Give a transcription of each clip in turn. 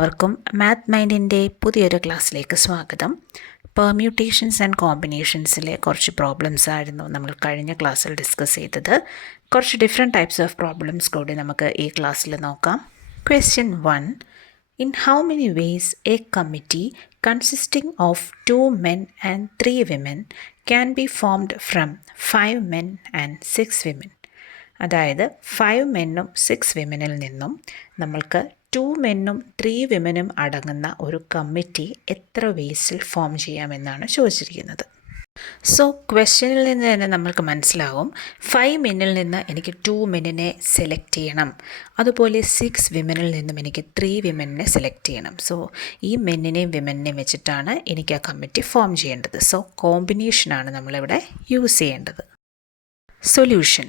എല്ലാവർക്കും മാത്ത് മൈൻഡിൻ്റെ പുതിയൊരു ക്ലാസ്സിലേക്ക് സ്വാഗതം. പെർമ്യൂട്ടേഷൻസ് ആൻഡ് കോമ്പിനേഷൻസിലെ കുറച്ച് പ്രോബ്ലംസ് ആയിരുന്നു നമ്മൾ കഴിഞ്ഞ ക്ലാസ്സിൽ ഡിസ്കസ് ചെയ്തത്. കുറച്ച് ഡിഫറെൻറ്റ് ടൈപ്സ് ഓഫ് പ്രോബ്ലംസ് കൂടി നമുക്ക് ഈ ക്ലാസ്സിൽ നോക്കാം. Question 1. In how many ways a committee consisting of 2 men and 3 women can be formed from 5 men and 6 women? അതായത് 5 മെന്നും 6 വിമനിൽ നിന്നും നമ്മൾക്ക് 2 മെന്നും 3 വിമനും അടങ്ങുന്ന ഒരു കമ്മിറ്റി എത്ര വേസിൽ ഫോം ചെയ്യാമെന്നാണ് ചോദിച്ചിരിക്കുന്നത്. സോ ക്വസ്റ്റ്യനിൽ നിന്ന് തന്നെ നമ്മൾക്ക് മനസ്സിലാവും 5 മെന്നിൽ നിന്ന് എനിക്ക് 2 മെന്നിനെ സെലക്ട് ചെയ്യണം, അതുപോലെ 6 വിമനിൽ നിന്നും എനിക്ക് 3 വിമനിനെ സെലക്ട് ചെയ്യണം. സോ ഈ മെന്നിനെയും വിമനിനെയും വെച്ചിട്ടാണ് എനിക്ക് ആ കമ്മിറ്റി ഫോം ചെയ്യേണ്ടത്. സോ കോമ്പിനേഷനാണ് നമ്മളിവിടെ യൂസ് ചെയ്യേണ്ടത്. സൊല്യൂഷൻ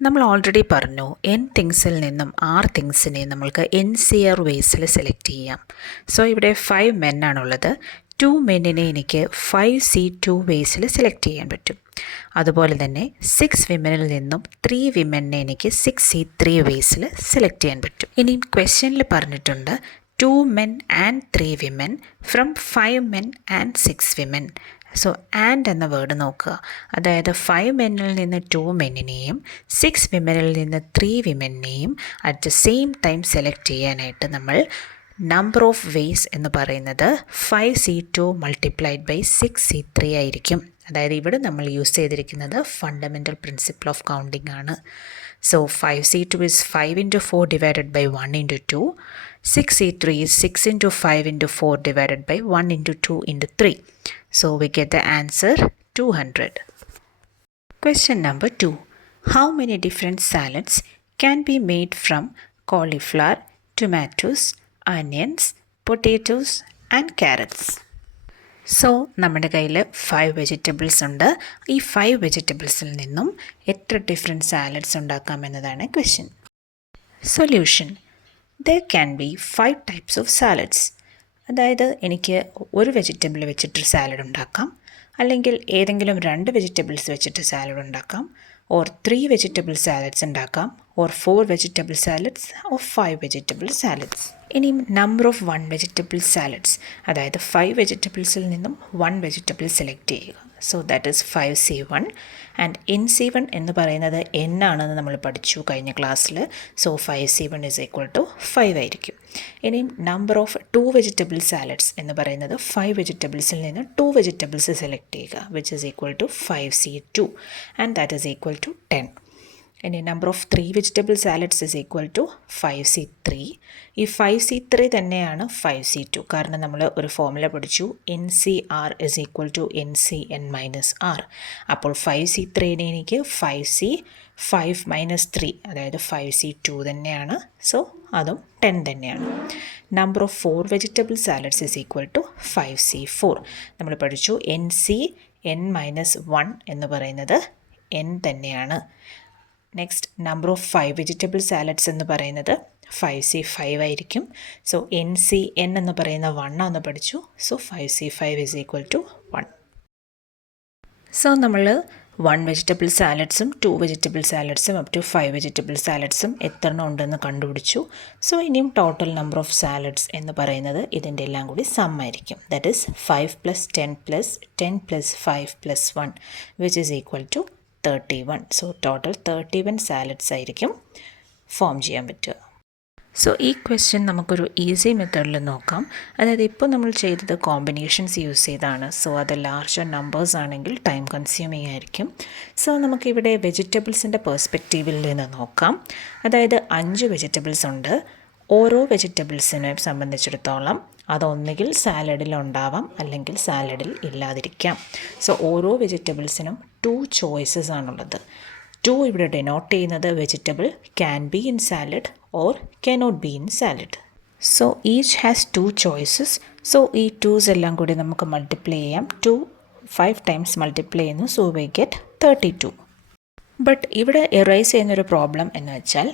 നമ്മൾ ഓൾറെഡി പറഞ്ഞു, n തിങ്സിൽ നിന്നും r തിങ്സിനെ നമ്മൾക്ക് NCR വേസിൽ സെലക്ട് ചെയ്യാം. സോ ഇവിടെ 5 മെന്നാണുള്ളത്. 2 മെന്നിനെ എനിക്ക് 5C2 വേസിൽ സെലക്ട് ചെയ്യാൻ പറ്റും. അതുപോലെ തന്നെ 6 വിമനിൽ നിന്നും 3 വിമനെ എനിക്ക് 6C3 വേസിൽ സെലക്ട് ചെയ്യാൻ പറ്റും. ഇനി ക്വസ്റ്റ്യനിൽ പറഞ്ഞിട്ടുണ്ട് 2 men and 3 women from 5 men and 6 women. So and എന്ന വേർഡ് നോക്കുക. അതായത് 5 മെന്നിൽ നിന്ന് 2 മെന്നിനെയും 6 വിമനിൽ നിന്ന് 3 വിമനെയും at the same time select ചെയ്യാനായിട്ട് നമ്മൾ നമ്പർ ഓഫ് വേസ് എന്ന് പറയുന്നത് 5C2 മൾട്ടിപ്ലൈഡ് ബൈ 6C3 ആയിരിക്കും. അതായത് ഇവിടെ നമ്മൾ യൂസ് ചെയ്തിരിക്കുന്നത് ഫണ്ടമെൻ്റൽ പ്രിൻസിപ്പിൾ ഓഫ് കൗണ്ടിങ് ആണ്. So 5C2 is 5 into 4 divided by 1 into 2. 6C3 is 6 into 5 into 4 divided by 1 into 2 into 3. So we get the answer 200. Question number 2. How many different salads can be made from cauliflower, tomatoes, onions, potatoes and carrots? So നമ്മുടെ കയ്യിൽ 5 vegetables ഉണ്ട്. ഈ 5 വെജിറ്റബിൾസിൽ നിന്നും എത്ര different salads ഉണ്ടാക്കാമെന്നതാണ് question. Solution: there can be 5 types of salads. അതായത് എനിക്ക് ഒരു വെജിറ്റബിൾ വെച്ചിട്ട് സാലഡ് ഉണ്ടാക്കാം, അല്ലെങ്കിൽ ഏതെങ്കിലും 2 വെജിറ്റബിൾസ് വെച്ചിട്ട് സാലഡ് ഉണ്ടാക്കാം, ഓർ 3 വെജിറ്റബിൾ സാലഡ്സ് ഉണ്ടാക്കാം, or 4 vegetable salads, or 5 vegetable salads. ഇനി നമ്പർ ഓഫ് 1 വെജിറ്റബിൾ സാലഡ്സ്, അതായത് 5 വെജിറ്റബിൾസിൽ നിന്നും 1 വെജിറ്റബിൾ സെലക്ട് ചെയ്യുക. So that is 5C1 and NC1 എന്ന് പറയുന്നത് n ആണെന്ന് നമ്മൾ പഠിച്ചു കഴിഞ്ഞ ക്ലാസ്സിൽ. So 5C1 is equal to 5 ആയിരിക്കും. ഇനി നമ്പർ ഓഫ് 2 വെജിറ്റബിൾ സാലഡ്സ് എന്ന് പറയുന്നത് 5 വെജിറ്റബിൾസിൽ നിന്ന് 2 വെജിറ്റബിൾസ് സെലക്ട് ചെയ്യുക, which is equal to 5C2 and that is equal to 10. ഇനി number of 3 vegetable salads is equal to 5C3. ഈ 5C3 തന്നെയാണ് 5C2, കാരണം നമ്മൾ ഒരു ഫോർമുല പഠിച്ചു, NCR is equal to NCN minus R. അപ്പോൾ 5C3നെ എനിക്ക് 5 മൈനസ് 3, അതായത് 5C2 തന്നെയാണ്. സോ അതും 10 തന്നെയാണ്. Number of 4 vegetable salads is equal to 5C4. നമ്മൾ പഠിച്ചു NCN മൈനസ് 1 എന്ന് പറയുന്നത് n തന്നെയാണ്. Next number of 5 vegetable salads എന്ന് പറയുന്നത് 5C5 ആയിരിക്കും. സോ NCN എന്ന് പറയുന്ന 1 ആണെന്ന് പഠിച്ചു. So 5C5 is equal to 1. So നമ്മൾ 1 വെജിറ്റബിൾ സാലഡ്സും 2 വെജിറ്റബിൾ സാലഡ്സും അപ് ടു 5 വെജിറ്റബിൾ സാലഡ്സും എത്ര ഉണ്ടെന്ന് കണ്ടുപിടിച്ചു. സോ ഇനിയും ടോട്ടൽ നമ്പർ ഓഫ് സാലഡ്സ് എന്ന് പറയുന്നത് ഇതിൻ്റെ എല്ലാം കൂടി സം ആയിരിക്കും. That is 5 + 10 + 10 + 5 + 1 which is equal to 31. So total 31 salads ആയിരിക്കും ഫോം ചെയ്യാൻ പറ്റുക. സോ ഈ ക്വസ്റ്റ്യൻ നമുക്കൊരു ഈസി മെത്തേഡിൽ നോക്കാം. അതായത് ഇപ്പോൾ നമ്മൾ ചെയ്തത് കോമ്പിനേഷൻസ് യൂസ് ചെയ്താണ്. സോ അത് ലാർജർ നമ്പേഴ്സ് ആണെങ്കിൽ ടൈം കൺസ്യൂമിങ് ആയിരിക്കും. സോ നമുക്കിവിടെ വെജിറ്റബിൾസിൻ്റെ പെർസ്പെക്റ്റീവിൽ നിന്ന് നോക്കാം. അതായത് 5 വെജിറ്റബിൾസ് ഉണ്ട്. ഓരോ വെജിറ്റബിൾസിനെ സംബന്ധിച്ചിടത്തോളം അതൊന്നുകിൽ സാലഡിൽ ഉണ്ടാവാം, അല്ലെങ്കിൽ സാലഡിൽ ഇല്ലാതിരിക്കാം. സോ ഓരോ വെജിറ്റബിൾസിനും 2 ചോയ്സസ് ആണുള്ളത്. 2 ഇവിടെ ഡെനോട്ട് ചെയ്യുന്നത് vegetable can be in salad or cannot be in salad. So each has 2 choices. So ഈ 2s എല്ലാം കൂടി നമുക്ക് മൾട്ടിപ്ലൈ ചെയ്യാം. 2 5 ടൈംസ് മൾട്ടിപ്ലൈ ചെയ്യുന്നു. So we get 32. ബട്ട് ഇവിടെ എറൈസ് ചെയ്യുന്നൊരു പ്രോബ്ലം എന്ന് വെച്ചാൽ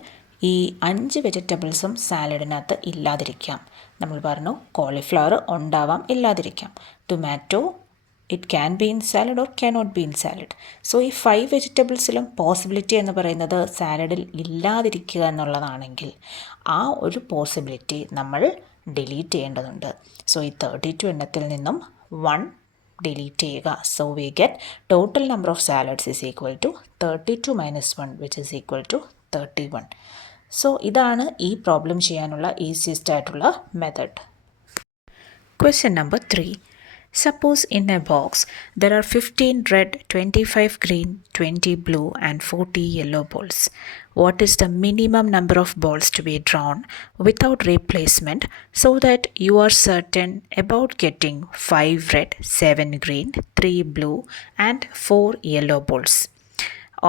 ഈ 5 വെജിറ്റബിൾസും സാലഡിനകത്ത് ഇല്ലാതിരിക്കാം. നമ്മൾ പറഞ്ഞു കോളിഫ്ലവർ ഉണ്ടാവാം, ഇല്ലാതിരിക്കാം. Tomato it can be in salad or cannot be in salad. So ഈ 5 വെജിറ്റബിൾസിലും പോസിബിലിറ്റി എന്ന് പറയുന്നത് സാലഡിൽ ഇല്ലാതിരിക്കുക എന്നുള്ളതാണെങ്കിൽ ആ ഒരു പോസിബിലിറ്റി നമ്മൾ ഡിലീറ്റ് ചെയ്യേണ്ടതുണ്ട്. സോ ഈ 32 എണ്ണത്തിൽ നിന്നും 1 ഡിലീറ്റ് ചെയ്യുക. So we get total number of salads is equal to 32 minus 1 which is equal to 31. So ഇതാണ് ഈ പ്രോബ്ലം ചെയ്യാനുള്ള ഈസിയസ്റ്റ് ആയിട്ടുള്ള method. Question number 3. Suppose in a box there are 15 red, 25 green, 20 blue and 40 yellow balls. What is the minimum number of balls to be drawn without replacement so that you are certain about getting 5 red, 7 green, 3 blue and 4 yellow balls?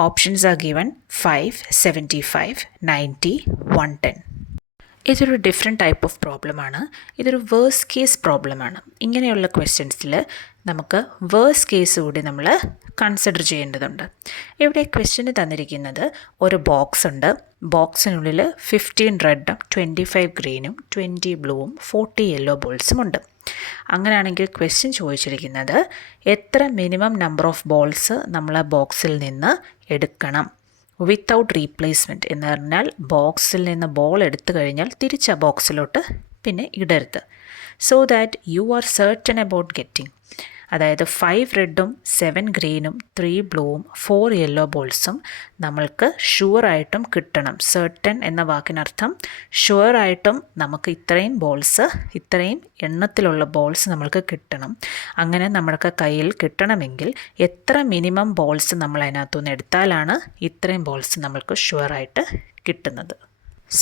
Options are given 5, 75, 90, 110. ഇതൊരു different type of പ്രോബ്ലമാണ്. ഇതൊരു verse case പ്രോബ്ലമാണ്. ഇങ്ങനെയുള്ള ക്വസ്റ്റ്യൻസിൽ നമുക്ക് verse case കൂടി നമ്മൾ consider ചെയ്യേണ്ടതുണ്ട്. ഇവിടെ ക്വസ്റ്റ്യന് തന്നിരിക്കുന്നത് ഒരു ബോക്സ് ഉണ്ട്. ബോക്സിനുള്ളിൽ 15 റെഡും 25 ഗ്രീനും 20 ബ്ലൂവും 40 യെല്ലോ ബോൾസും ഉണ്ട്. അങ്ങനെയാണെങ്കിൽ ക്വസ്റ്റ്യൻ ചോദിച്ചിരിക്കുന്നത് എത്ര മിനിമം നമ്പർ ഓഫ് ബോൾസ് നമ്മൾ ആ ബോക്സിൽ നിന്ന് എടുക്കണം വിത്തൗട്ട് റീപ്ലേസ്മെൻറ്റ് എന്ന് പറഞ്ഞാൽ ബോക്സിൽ നിന്ന് ബോൾ എടുത്തു കഴിഞ്ഞാൽ തിരിച്ച് ആ ബോക്സിലോട്ട് പിന്നെ ഇടരുത്. So that you are certain about getting, അതായത് 5 റെഡും 7 ഗ്രീനും 3 ബ്ലൂവും 4 യെല്ലോ ബോൾസും നമ്മൾക്ക് ഷുവറായിട്ടും കിട്ടണം. സർട്ടൺ എന്ന വാക്കിനർത്ഥം ഷുവറായിട്ടും നമുക്ക് ഇത്രയും ബോൾസ്, ഇത്രയും എണ്ണത്തിലുള്ള ബോൾസ് നമ്മൾക്ക് കിട്ടണം. അങ്ങനെ നമ്മൾക്ക് കയ്യിൽ കിട്ടണമെങ്കിൽ എത്ര മിനിമം ബോൾസ് നമ്മൾ അതിനകത്തുനിന്ന് എടുത്താലാണ് ഇത്രയും ബോൾസ് നമ്മൾക്ക് ഷുവറായിട്ട് കിട്ടുന്നത്.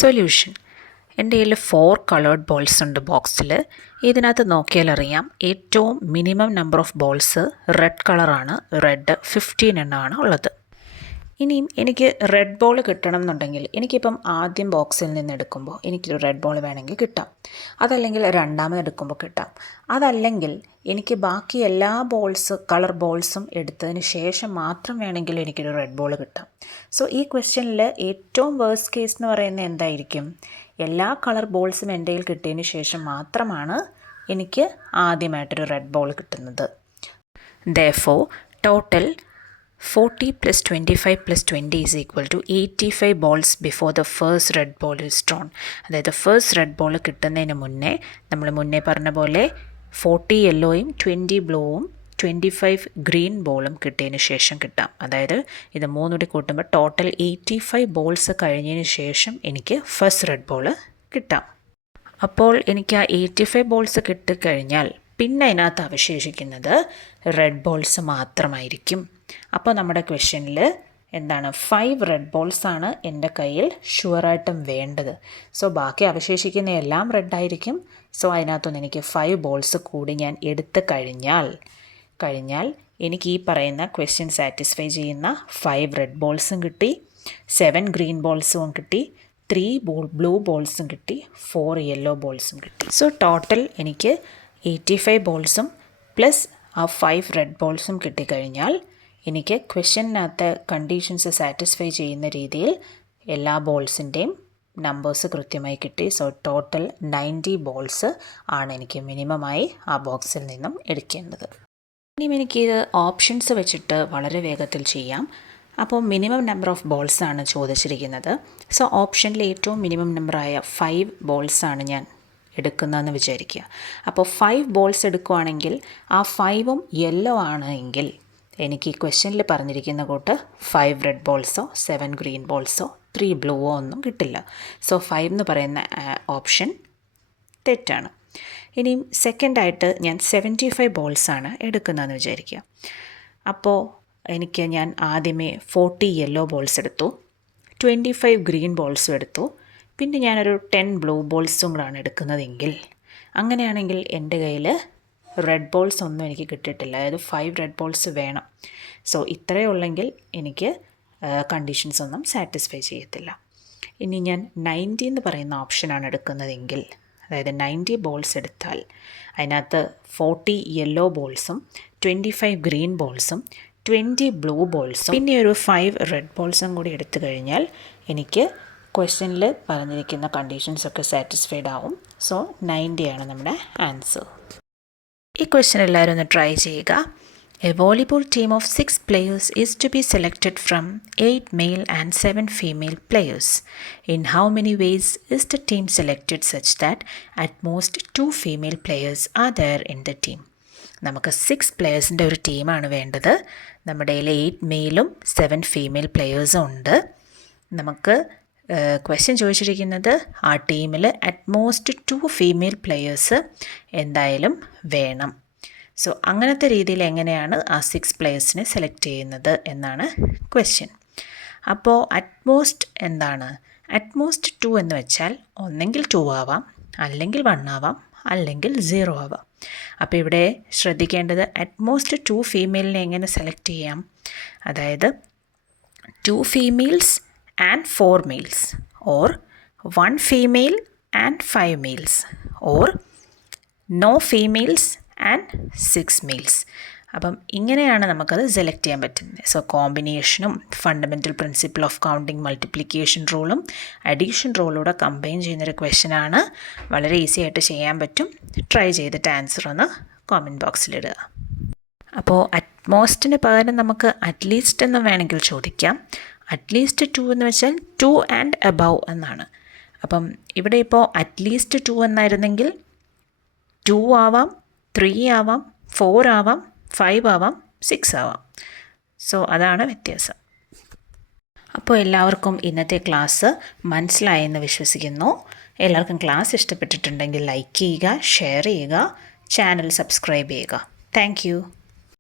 സൊല്യൂഷൻ: എൻ്റെ കയ്യിൽ 4 കളേർഡ് ബോൾസ് ഉണ്ട് ബോക്സിൽ. ഇതിനകത്ത് നോക്കിയാൽ അറിയാം ഏറ്റവും minimum number of balls red കളറാണ്. റെഡ് 15 എണ്ണമാണ് ഉള്ളത്. ഇനിയും എനിക്ക് റെഡ് ബോൾ കിട്ടണം എന്നുണ്ടെങ്കിൽ എനിക്കിപ്പം ആദ്യം ബോക്സിൽ നിന്ന് എടുക്കുമ്പോൾ എനിക്കൊരു റെഡ് ബോൾ വേണമെങ്കിൽ കിട്ടാം. അതല്ലെങ്കിൽ രണ്ടാമത് എടുക്കുമ്പോൾ കിട്ടാം. അതല്ലെങ്കിൽ എനിക്ക് ബാക്കി എല്ലാ കളർ ബോൾസും എടുത്തതിന് ശേഷം മാത്രം വേണമെങ്കിൽ എനിക്കൊരു റെഡ് ബോൾ കിട്ടാം. സോ ഈ ക്വസ്റ്റ്യനിൽ ഏറ്റവും വേഴ്സ്റ്റ് കേസ് എന്ന് പറയുന്നത് എന്തായിരിക്കും? എല്ലാ കളർ ബോൾസും എൻ്റെ കയ്യിൽ കിട്ടിയതിന് ശേഷം മാത്രമാണ് എനിക്ക് ആദ്യമായിട്ടൊരു റെഡ് ബോൾ കിട്ടുന്നത്. Therefore, total 40 plus 25 plus 20 is equal to 85 balls before the first red ball is drawn. അതായത് ഫസ്റ്റ് റെഡ് ബോൾ കിട്ടുന്നതിന് മുന്നേ നമ്മൾ മുന്നേ പറഞ്ഞ പോലെ 40 യെല്ലോയും 20 ബ്ലൂവും 25 ഗ്രീൻ ബോളും കിട്ടിയതിന് ശേഷം കിട്ടാം. അതായത് ഇത് മൂന്നുകൂടി കൂട്ടുമ്പോൾ ടോട്ടൽ 85 ബോൾസ് കഴിഞ്ഞതിന് ശേഷം എനിക്ക് ഫസ്റ്റ് റെഡ് ബോൾ കിട്ടാം. അപ്പോൾ എനിക്ക് ആ 85 ബോൾസ് കിട്ടിക്കഴിഞ്ഞാൽ പിന്നെ അതിനകത്ത് അവശേഷിക്കുന്നത് റെഡ് ബോൾസ് മാത്രമായിരിക്കും. അപ്പോൾ നമ്മുടെ ക്വസ്റ്റ്യനിൽ എന്താണ് 5 റെഡ് ബോൾസാണ് എൻ്റെ കയ്യിൽ ഷുവറായിട്ടും വേണ്ടത്. സോ ബാക്കി അവശേഷിക്കുന്ന എല്ലാം റെഡായിരിക്കും. സോ അതിനകത്തുനിന്ന് എനിക്ക് 5 ബോൾസ് കൂടി ഞാൻ എടുത്ത് കഴിഞ്ഞാൽ എനിക്ക് ഈ പറയുന്ന ക്വസ്റ്റ്യൻ സാറ്റിസ്ഫൈ ചെയ്യുന്ന 5 റെഡ് ബോൾസും കിട്ടി, 7 ഗ്രീൻ ബോൾസും കിട്ടി, 3 ബ്ലൂ ബോൾസും കിട്ടി, 4 യെല്ലോ ബോൾസും കിട്ടി. സോ ടോട്ടൽ എനിക്ക് 85 ബോൾസും പ്ലസ് ആ 5 റെഡ് ബോൾസും കിട്ടിക്കഴിഞ്ഞാൽ എനിക്ക് ക്വസ്റ്റ്യനകത്ത് കണ്ടീഷൻസ് സാറ്റിസ്ഫൈ ചെയ്യുന്ന രീതിയിൽ എല്ലാ ബോൾസിൻ്റെയും നമ്പേഴ്സ് കൃത്യമായി കിട്ടി. സോ ടോട്ടൽ 90 ബോൾസ് ആണ് എനിക്ക് മിനിമമായി ആ ബോക്സിൽ നിന്നും എടുക്കേണ്ടത്. ഇനിയും എനിക്കിത് ഓപ്ഷൻസ് വെച്ചിട്ട് വളരെ വേഗത്തിൽ ചെയ്യാം. അപ്പോൾ മിനിമം നമ്പർ ഓഫ് ബോൾസാണ് ചോദിച്ചിരിക്കുന്നത്. സോ ഓപ്ഷനിൽ ഏറ്റവും മിനിമം നമ്പറായ 5 ബോൾസാണ് ഞാൻ എടുക്കുന്നതെന്ന് വിചാരിക്കുക. അപ്പോൾ 5 ബോൾസ് എടുക്കുകയാണെങ്കിൽ ആ 5ഉം യെല്ലോ ആണ് എങ്കിൽ എനിക്ക് ഈ ക്വസ്റ്റ്യനിൽ പറഞ്ഞിരിക്കുന്ന കൂട്ട് 5 റെഡ് ബോൾസോ 7 ഗ്രീൻ ബോൾസോ 3 ബ്ലൂവോ ഒന്നും കിട്ടില്ല. സോ 5 എന്ന് പറയുന്ന ഓപ്ഷൻ തെറ്റാണ്. ഇനിയും സെക്കൻഡായിട്ട് ഞാൻ 75 ബോൾസാണ് എടുക്കുന്നതെന്ന് വിചാരിക്കുക. അപ്പോൾ ഞാൻ ആദ്യമേ 40 യെല്ലോ ബോൾസ് എടുത്തു, 25 ഗ്രീൻ ബോൾസും എടുത്തു, പിന്നെ ഞാനൊരു 10 ബ്ലൂ ബോൾസും കൂടാണ് എടുക്കുന്നതെങ്കിൽ അങ്ങനെയാണെങ്കിൽ എൻ്റെ കയ്യിൽ റെഡ് ബോൾസ് ഒന്നും എനിക്ക് കിട്ടിയിട്ടില്ല. അതായത് 5 റെഡ് ബോൾസ് വേണം. സോ ഇത്രയേ ഉള്ളെങ്കിൽ എനിക്ക് കണ്ടീഷൻസ് ഒന്നും സാറ്റിസ്ഫൈ ചെയ്യത്തില്ല. ഇനി ഞാൻ 90 എന്ന് പറയുന്ന ഓപ്ഷനാണ് എടുക്കുന്നതെങ്കിൽ, അതായത് 90 ബോൾസ് എടുത്താൽ അതിനകത്ത് 40 യെല്ലോ ബോൾസും 25 ഗ്രീൻ ബോൾസും 20 ബ്ലൂ ബോൾസും പിന്നെ ഒരു 5 റെഡ് ബോൾസും കൂടി എടുത്തു കഴിഞ്ഞാൽ എനിക്ക് ക്വസ്റ്റ്യനിൽ പറഞ്ഞിരിക്കുന്ന കണ്ടീഷൻസൊക്കെ സാറ്റിസ്ഫൈഡ് ആവും. സോ 90 ആണ് നമ്മുടെ ആൻസർ. ഈ ക്വസ്റ്റ്യൻ എല്ലാവരും ഒന്ന് ട്രൈ ചെയ്യുക. A volleyball team of 6 players is to be selected from 8 male and 7 female players. In how many ways is the team selected such that at most 2 female players are there in the team? നമുക്ക് 6 പ്ലെയേഴ്സിൻ്റെ ഒരു ടീമാണ് വേണ്ടത്. നമ്മുടെ കയ്യിൽ 8 മെയിലും 7 female പ്ലെയേഴ്സും ഉണ്ട്. നമുക്ക് question ചോദിച്ചിരിക്കുന്നത് ആ ടീമിൽ അറ്റ്മോസ്റ്റ് 2 ഫീമെയിൽ പ്ലെയേഴ്സ് എന്തായാലും വേണം. സോ അങ്ങനത്തെ രീതിയിൽ എങ്ങനെയാണ് ആ 6 പ്ലെയേഴ്സിനെ സെലക്ട് ചെയ്യുന്നത് എന്നാണ് ക്വസ്റ്റ്യൻ. അപ്പോൾ അറ്റ്മോസ്റ്റ് എന്താണ്? അറ്റ്മോസ്റ്റ് 2 എന്ന് വെച്ചാൽ ഒന്നെങ്കിൽ 2 ആവാം, അല്ലെങ്കിൽ 1 ആവാം, അല്ലെങ്കിൽ 0 ആവാം. അപ്പോൾ ഇവിടെ ശ്രദ്ധിക്കേണ്ടത് അറ്റ്മോസ്റ്റ് 2 ഫീമെയിലിനെ എങ്ങനെ സെലക്ട് ചെയ്യാം? അതായത് 2 females and 4 males, or 1 female and 5 males, or no females and 6 males. അപ്പം ഇങ്ങനെയാണ് നമുക്കത് സെലക്ട് ചെയ്യാൻ പറ്റുന്നത്. സോ കോമ്പിനേഷനും fundamental principle of counting multiplication റൂളും അഡീഷൻ റൂളൂടെ കമ്പൈൻ ചെയ്യുന്നൊരു ക്വസ്റ്റ്യനാണ്. വളരെ ഈസി ആയിട്ട് ചെയ്യാൻ പറ്റും. ട്രൈ ചെയ്തിട്ട് ആൻസർ ഒന്ന് കോമൻറ്റ് ബോക്സിലിടുക. അപ്പോൾ അറ്റ്മോസ്റ്റിന് പകരം നമുക്ക് അറ്റ്ലീസ്റ്റ് എന്ന് വേണമെങ്കിൽ ചോദിക്കാം. അറ്റ്ലീസ്റ്റ് 2 എന്ന് വെച്ചാൽ 2 ആൻഡ് അബവ് എന്നാണ്. അപ്പം ഇവിടെ ഇപ്പോൾ അറ്റ്ലീസ്റ്റ് 2 എന്നായിരുന്നെങ്കിൽ 2 ആവാം, 3 ആവാം, 4 ആവാം, 5 ആവാം, 6 ആവാം. സോ അതാണ് വ്യത്യാസം. അപ്പോൾ എല്ലാവർക്കും ഇന്നത്തെ ക്ലാസ് മനസ്സിലായെന്ന് വിശ്വസിക്കുന്നു. എല്ലാവർക്കും ക്ലാസ് ഇഷ്ടപ്പെട്ടിട്ടുണ്ടെങ്കിൽ ലൈക്ക് ചെയ്യുക, ഷെയർ ചെയ്യുക, ചാനൽ സബ്സ്ക്രൈബ് ചെയ്യുക. താങ്ക്